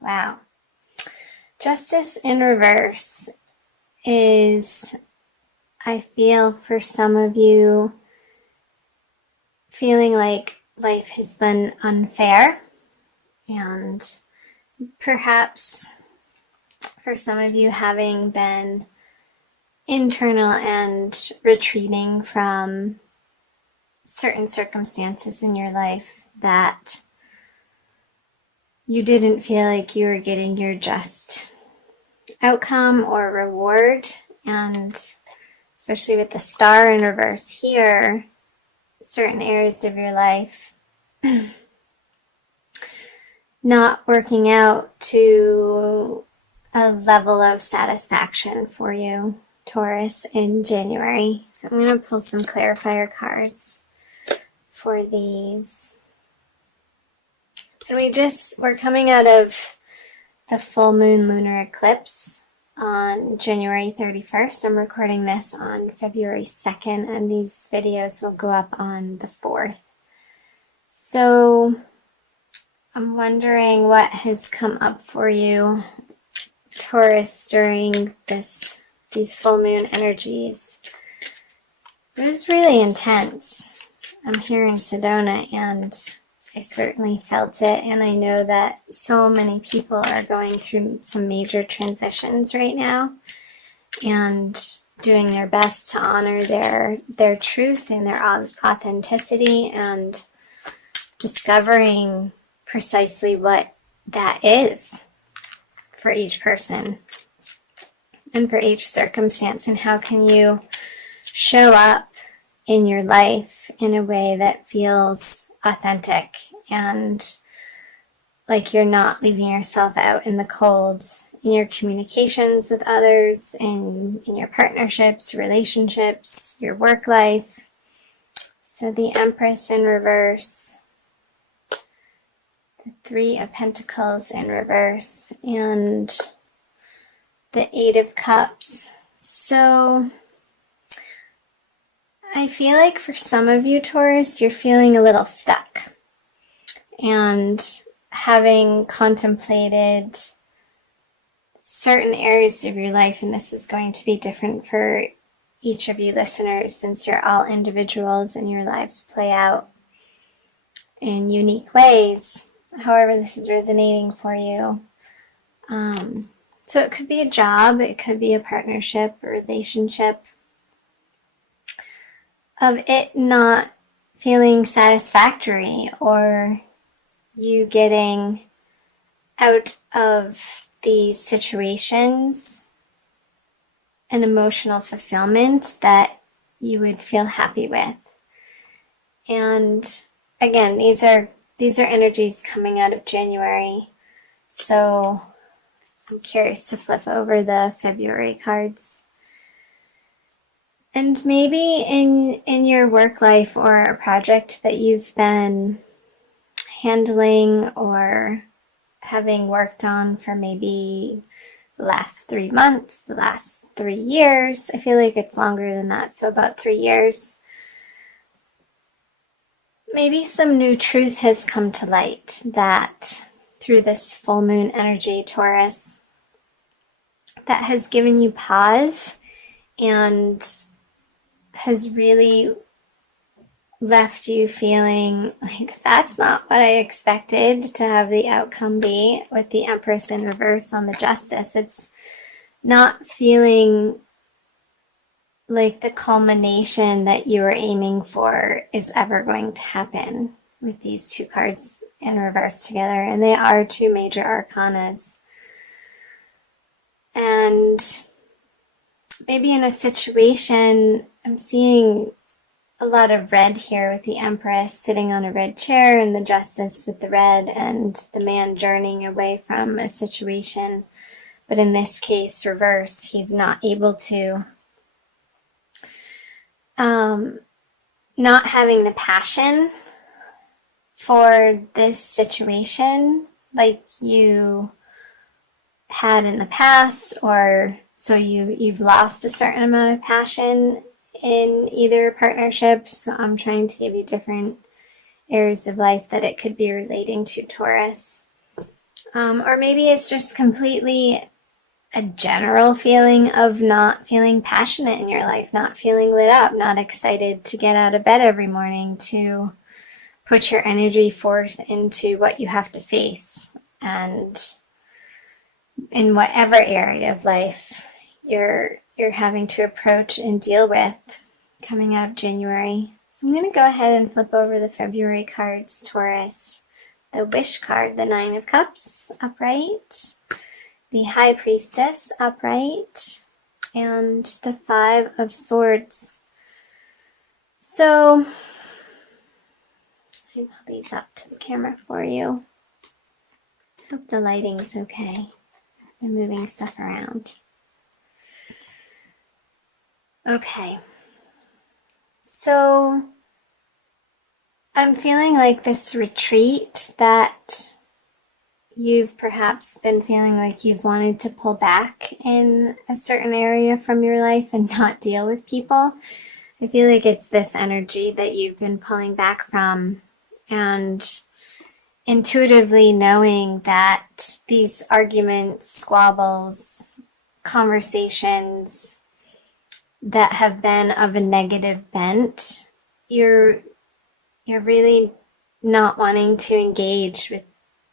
Wow. Justice in reverse is, I feel for some of you, feeling like life has been unfair, and perhaps for some of you having been internal and retreating from certain circumstances in your life that you didn't feel like you were getting your just outcome or reward. And especially with the star in reverse here, certain areas of your life not working out to a level of satisfaction for you, Taurus, in January. So I'm going to pull some clarifier cards for these. And we're coming out of the full moon lunar eclipse on January 31st. I'm recording this on February 2nd, and these videos will go up on the 4th. So I'm wondering what has come up for you, Taurus, during these full moon energies. It was really intense. I'm hearing Sedona, and I certainly felt it, and I know that so many people are going through some major transitions right now and doing their best to honor their truth and their authenticity and discovering precisely what that is for each person and for each circumstance, and how can you show up in your life in a way that feels authentic and like you're not leaving yourself out in the cold in your communications with others, in your partnerships, relationships, your work life. So the Empress in reverse, the Three of Pentacles in reverse, and the Eight of Cups. So I feel like for some of you, Taurus, you're feeling a little stuck. And having contemplated certain areas of your life, and this is going to be different for each of you listeners since you're all individuals and your lives play out in unique ways. However, this is resonating for you. So it could be a job, it could be a partnership, a relationship, of it not feeling satisfactory, or you getting out of these situations an emotional fulfillment that you would feel happy with. And again, these are energies coming out of January. So I'm curious to flip over the February cards. And maybe in your work life or a project that you've been handling or having worked on for maybe the last 3 months, the last 3 years. I feel like it's longer than that, so about 3 years. Maybe some new truth has come to light that through this full moon energy, Taurus, that has given you pause and has really left you feeling like that's not what I expected to have the outcome be with the Empress in reverse on the Justice. It's not feeling like the culmination that you were aiming for is ever going to happen with these two cards in reverse together. And they are two major arcanas. And maybe in a situation, I'm seeing a lot of red here with the Empress sitting on a red chair and the Justice with the red and the man journeying away from a situation. But in this case, reverse, he's not able to. Not having the passion for this situation like you had in the past, or so you've lost a certain amount of passion in either partnership. So I'm trying to give you different areas of life that it could be relating to, Taurus. Or maybe it's just completely a general feeling of not feeling passionate in your life, not feeling lit up, not excited to get out of bed every morning, to put your energy forth into what you have to face. And in whatever area of life you're having to approach and deal with coming out of January. So I'm going to go ahead and flip over the February cards, Taurus. The Wish card, the Nine of Cups, upright. The High Priestess, upright. And the Five of Swords. So, let me pull these up to the camera for you. Hope the lighting's okay. I'm moving stuff around. Okay. So, I'm feeling like this retreat that you've perhaps been feeling like you've wanted to pull back in a certain area from your life and not deal with people. I feel like it's this energy that you've been pulling back from, and intuitively knowing that these arguments, squabbles, conversations that have been of a negative bent, you're really not wanting to engage with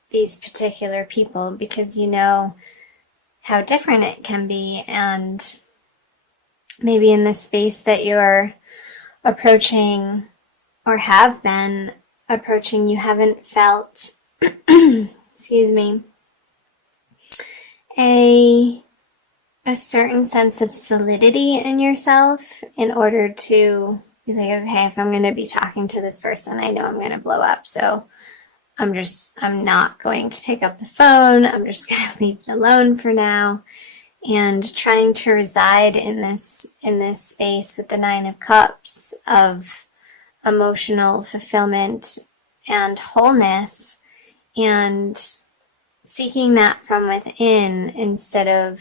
these particular people because you know how different it can be, and maybe in the space that you're approaching or have been approaching, you haven't felt excuse me, a certain sense of solidity in yourself in order to be like, okay, if I'm going to be talking to this person, I know I'm going to blow up, so I'm not going to pick up the phone. I'm just going to leave it alone for now. And trying to reside in this space with the Nine of Cups of emotional fulfillment and wholeness, and seeking that from within instead of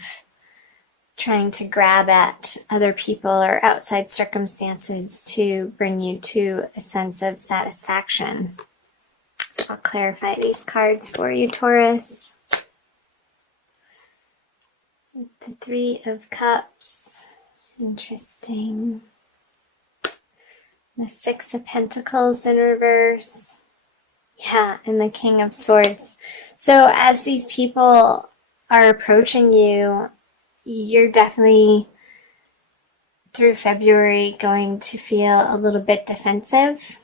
trying to grab at other people or outside circumstances to bring you to a sense of satisfaction. So I'll clarify these cards for you, Taurus. The Three of Cups. Interesting. The Six of Pentacles in reverse. Yeah, and the King of Swords. So as these people are approaching you, you're definitely, through February, going to feel a little bit defensive.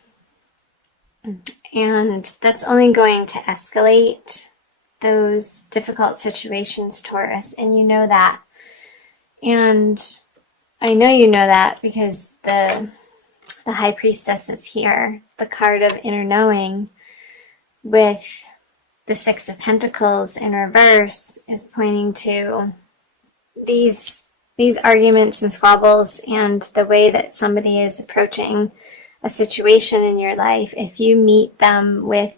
And that's only going to escalate those difficult situations, Taurus, and you know that. And I know you know that because the High Priestess is here, the card of inner knowing, with the Six of Pentacles in reverse, is pointing to these arguments and squabbles and the way that somebody is approaching a situation in your life. If you meet them with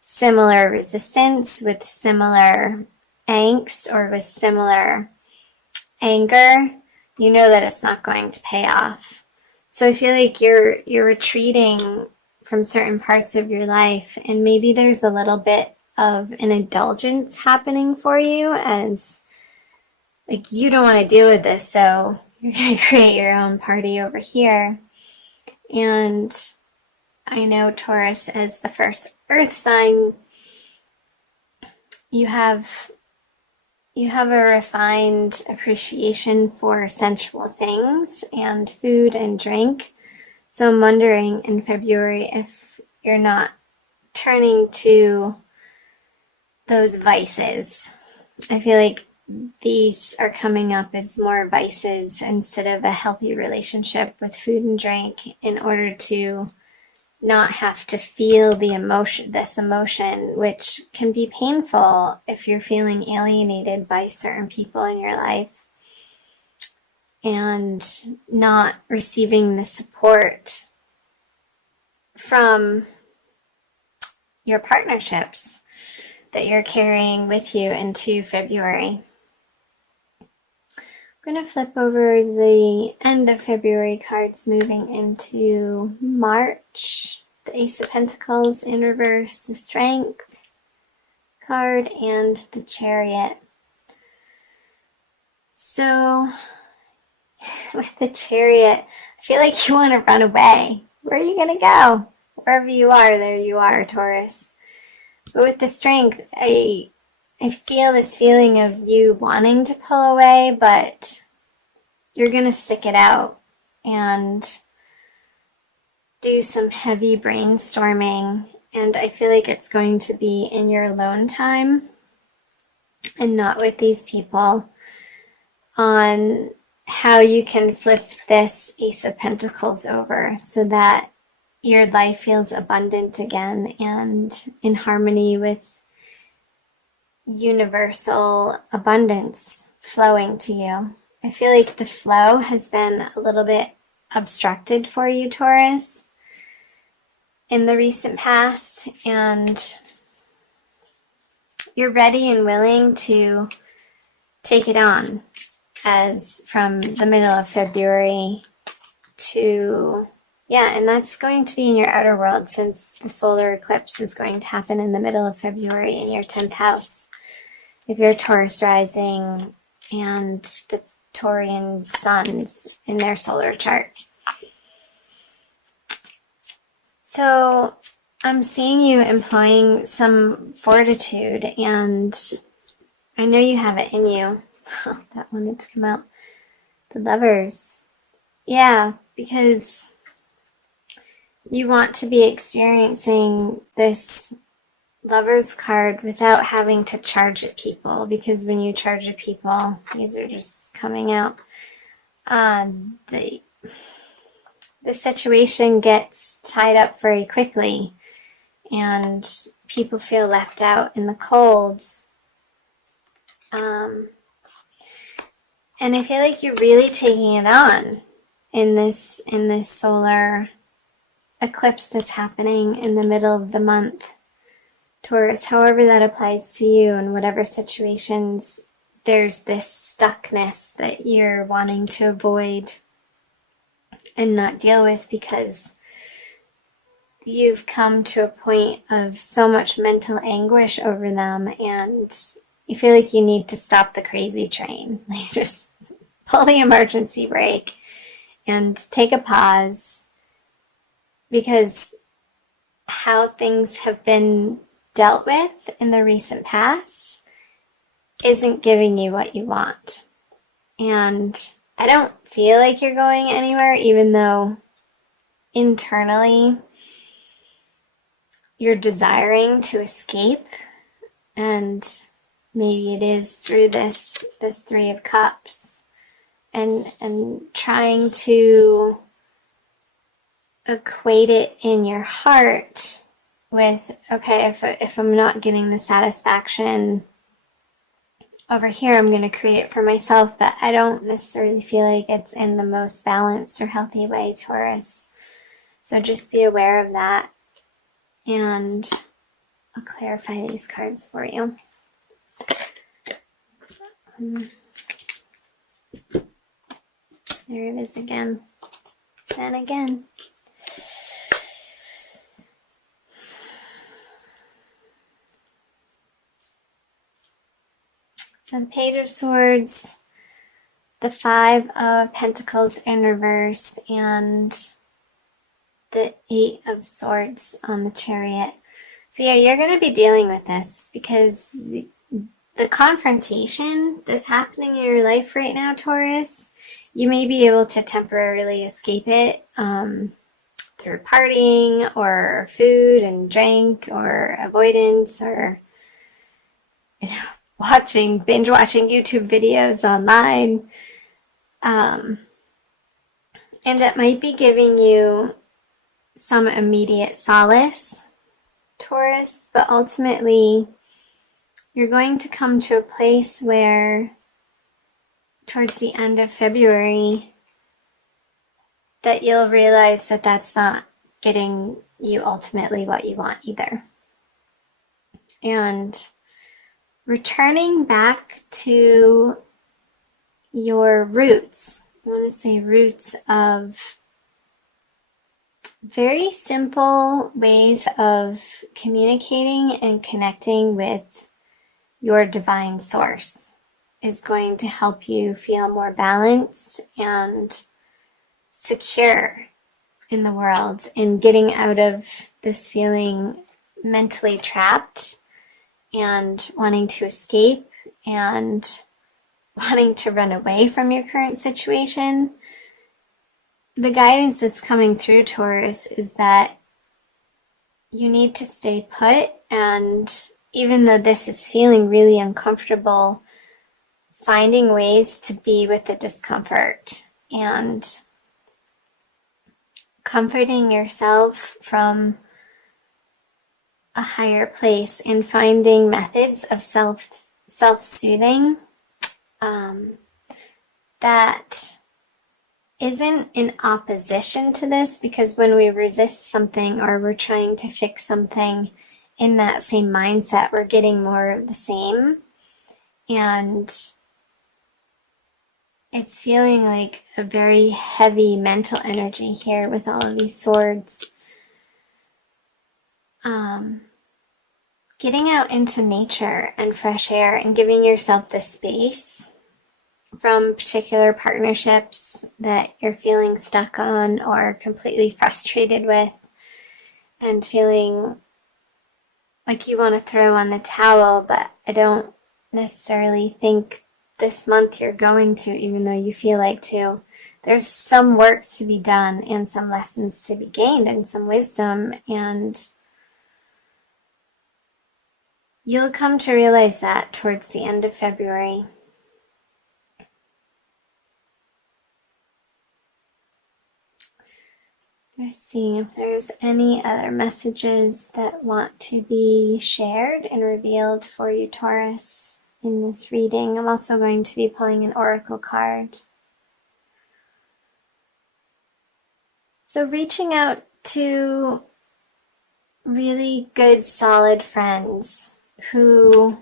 similar resistance, with similar angst, or with similar anger, you know that it's not going to pay off. So I feel like you're retreating from certain parts of your life, and maybe there's a little bit of an indulgence happening for you, as like you don't want to deal with this, so you're going to create your own party over here. And I know, Taurus, as the first earth sign, you have a refined appreciation for sensual things and food and drink. So I'm wondering in February if you're not turning to those vices. I feel like these are coming up as more vices instead of a healthy relationship with food and drink, in order to not have to feel this emotion, which can be painful if you're feeling alienated by certain people in your life and not receiving the support from your partnerships that you're carrying with you into February. I'm going to flip over the end of February cards, moving into March. The Ace of Pentacles in reverse, the Strength card and the Chariot. So with the Chariot, I feel like you want to run away. Where are you going to go? Wherever you are, there you are, Taurus. But with the Strength, I feel this feeling of you wanting to pull away, but you're going to stick it out and do some heavy brainstorming. And I feel like it's going to be in your alone time and not with these people on how you can flip this Ace of Pentacles over so that your life feels abundant again and in harmony with universal abundance flowing to you. I feel like the flow has been a little bit obstructed for you, Taurus, in the recent past, and you're ready and willing to take it on as from the middle of February to, yeah, and that's going to be in your outer world since the solar eclipse is going to happen in the middle of February in your 10th house. If you're Taurus rising and the Taurian suns in their solar chart. So I'm seeing you employing some fortitude, and I know you have it in you. That wanted to come out. The Lovers. Yeah, because you want to be experiencing this Lovers card without having to charge at people, because when you charge at people, these are just coming out. The situation gets tied up very quickly, and people feel left out in the cold. And I feel like you're really taking it on in this solar eclipse that's happening in the middle of the month. Taurus, however that applies to you in whatever situations there's this stuckness that you're wanting to avoid and not deal with because you've come to a point of so much mental anguish over them, and you feel like you need to stop the crazy train. Like, just pull the emergency brake and take a pause, because how things have been dealt with in the recent past isn't giving you what you want. And I don't feel like you're going anywhere, even though internally you're desiring to escape, and maybe it is through this Three of Cups and trying to equate it in your heart with, okay, if I'm not getting the satisfaction over here, I'm going to create it for myself, but I don't necessarily feel like it's in the most balanced or healthy way, Taurus. So just be aware of that, and I'll clarify these cards for you. There it is again, and again. So the Page of Swords, the Five of Pentacles in reverse, and the Eight of Swords on the Chariot. So yeah, you're going to be dealing with this because the confrontation that's happening in your life right now, Taurus, you may be able to temporarily escape it through partying or food and drink or avoidance or, binge watching YouTube videos online. And it might be giving you some immediate solace, Taurus, but ultimately you're going to come to a place where towards the end of February that you'll realize that that's not getting you ultimately what you want either. And returning back to your roots, I want to say roots of very simple ways of communicating and connecting with your divine source is going to help you feel more balanced and secure in the world, and getting out of this feeling mentally trapped and wanting to escape and wanting to run away from your current situation. The guidance that's coming through, Taurus, is that you need to stay put, and even though this is feeling really uncomfortable, finding ways to be with the discomfort and comforting yourself from a higher place and finding methods of self-soothing that isn't in opposition to this, because when we resist something or we're trying to fix something in that same mindset, we're getting more of the same. And it's feeling like a very heavy mental energy here with all of these swords. Getting out into nature and fresh air and giving yourself the space from particular partnerships that you're feeling stuck on or completely frustrated with, and feeling like you want to throw on the towel, but I don't necessarily think this month you're going to, even though you feel like to. There's some work to be done and some lessons to be gained and some wisdom, and you'll come to realize that towards the end of February. Let's see if there's any other messages that want to be shared and revealed for you, Taurus, in this reading. I'm also going to be pulling an oracle card. So reaching out to really good, solid friends who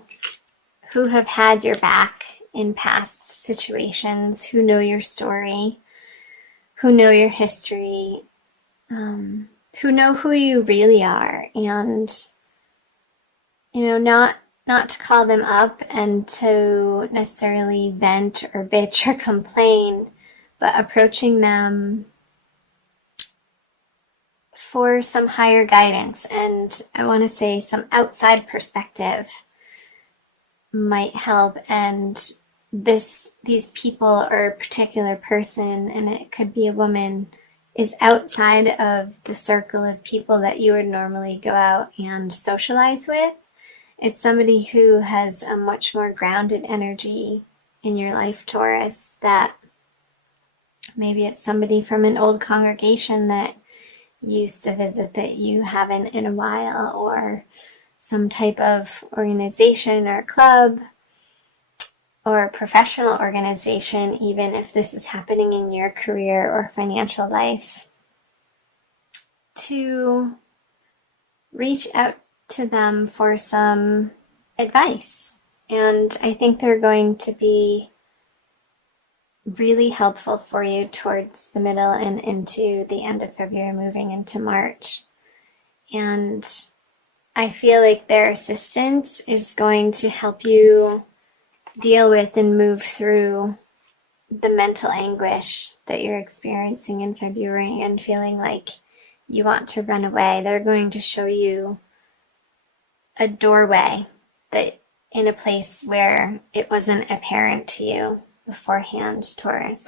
have had your back in past situations, who know your story, who know your history, who know who you really are, and not to call them up and to necessarily vent or bitch or complain, but approaching them for some higher guidance, and I want to say some outside perspective might help. And these people or a particular person, and it could be a woman, is outside of the circle of people that you would normally go out and socialize with. It's somebody who has a much more grounded energy in your life, Taurus, that maybe it's somebody from an old congregation that you used to visit that you haven't in a while, or some type of organization or club or professional organization, even if this is happening in your career or financial life, to reach out to them for some advice. And I think they're going to be really helpful for you towards the middle and into the end of February, moving into March. And I feel like their assistance is going to help you deal with and move through the mental anguish that you're experiencing in February and feeling like you want to run away. They're going to show you a doorway that in a place where it wasn't apparent to you beforehand, Taurus.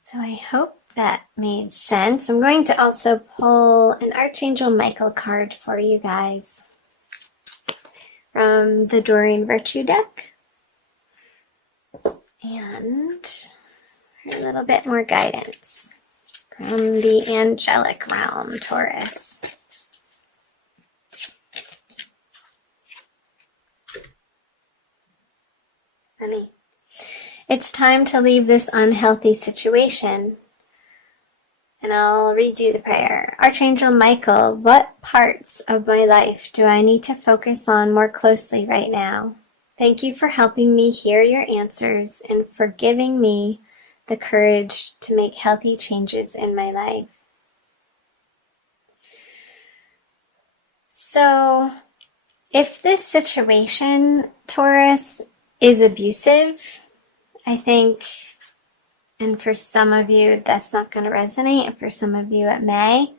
So I hope that made sense. I'm going to also pull an Archangel Michael card for you guys from the Doreen Virtue deck, and a little bit more guidance from the angelic realm, Taurus. Honey, it's time to leave this unhealthy situation. And I'll read you the prayer. Archangel Michael, what parts of my life do I need to focus on more closely right now? Thank you for helping me hear your answers and for giving me the courage to make healthy changes in my life. So If this situation, Taurus, is abusive, I think, and for some of you that's not going to resonate, and for some of you it may,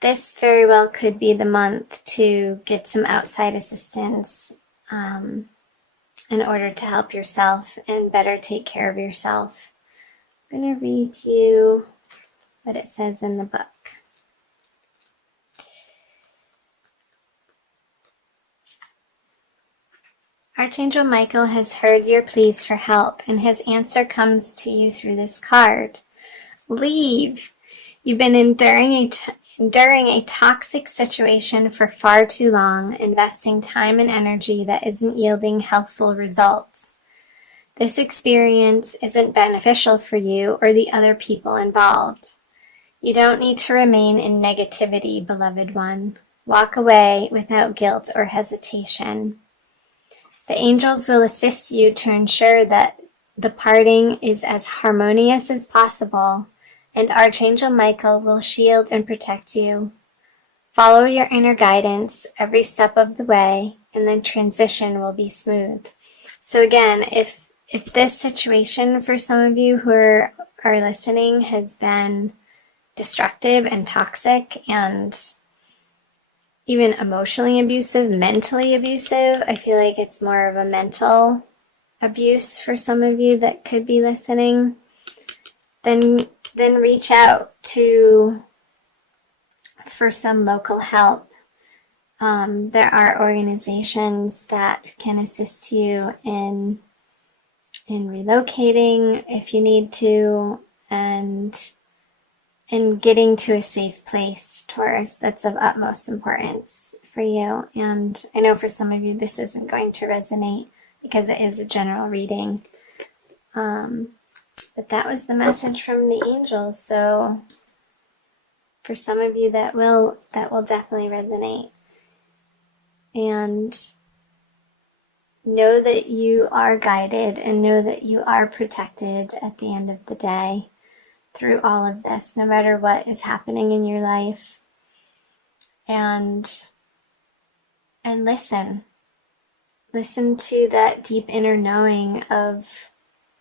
this very well could be the month to get some outside assistance in order to help yourself and better take care of yourself. I'm going to read to you what it says in the book. Archangel Michael has heard your pleas for help, and his answer comes to you through this card. Leave. You've been enduring a toxic situation for far too long, investing time and energy that isn't yielding healthful results. This experience isn't beneficial for you or the other people involved. You don't need to remain in negativity, beloved one. Walk away without guilt or hesitation. The angels will assist you to ensure that the parting is as harmonious as possible, and Archangel Michael will shield and protect you. Follow your inner guidance every step of the way, and the transition will be smooth. So again, if this situation for some of you who are listening has been destructive and toxic and even emotionally abusive, mentally abusive, I feel like it's more of a mental abuse for some of you that could be listening, then reach out for some local help. There are organizations that can assist you in relocating if you need to, and in getting to a safe place, Taurus. That's of utmost importance for you. And I know for some of you this isn't going to resonate because it is a general reading. But that was the message from the angels. So for some of you that will definitely resonate. And know that you are guided and know that you are protected at the end of the day through all of this, no matter what is happening in your life. And listen to that deep inner knowing of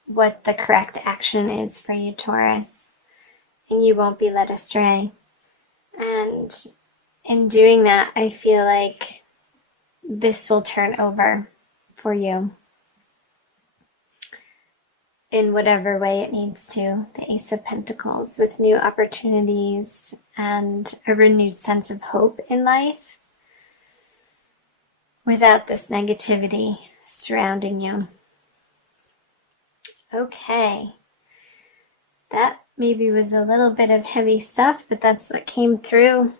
what the correct action is for you, Taurus, and you won't be led astray. And in doing that, I feel like this will turn over for you in whatever way it needs to. The Ace of Pentacles, with new opportunities and a renewed sense of hope in life without this negativity surrounding you. Okay, that maybe was a little bit of heavy stuff, but that's what came through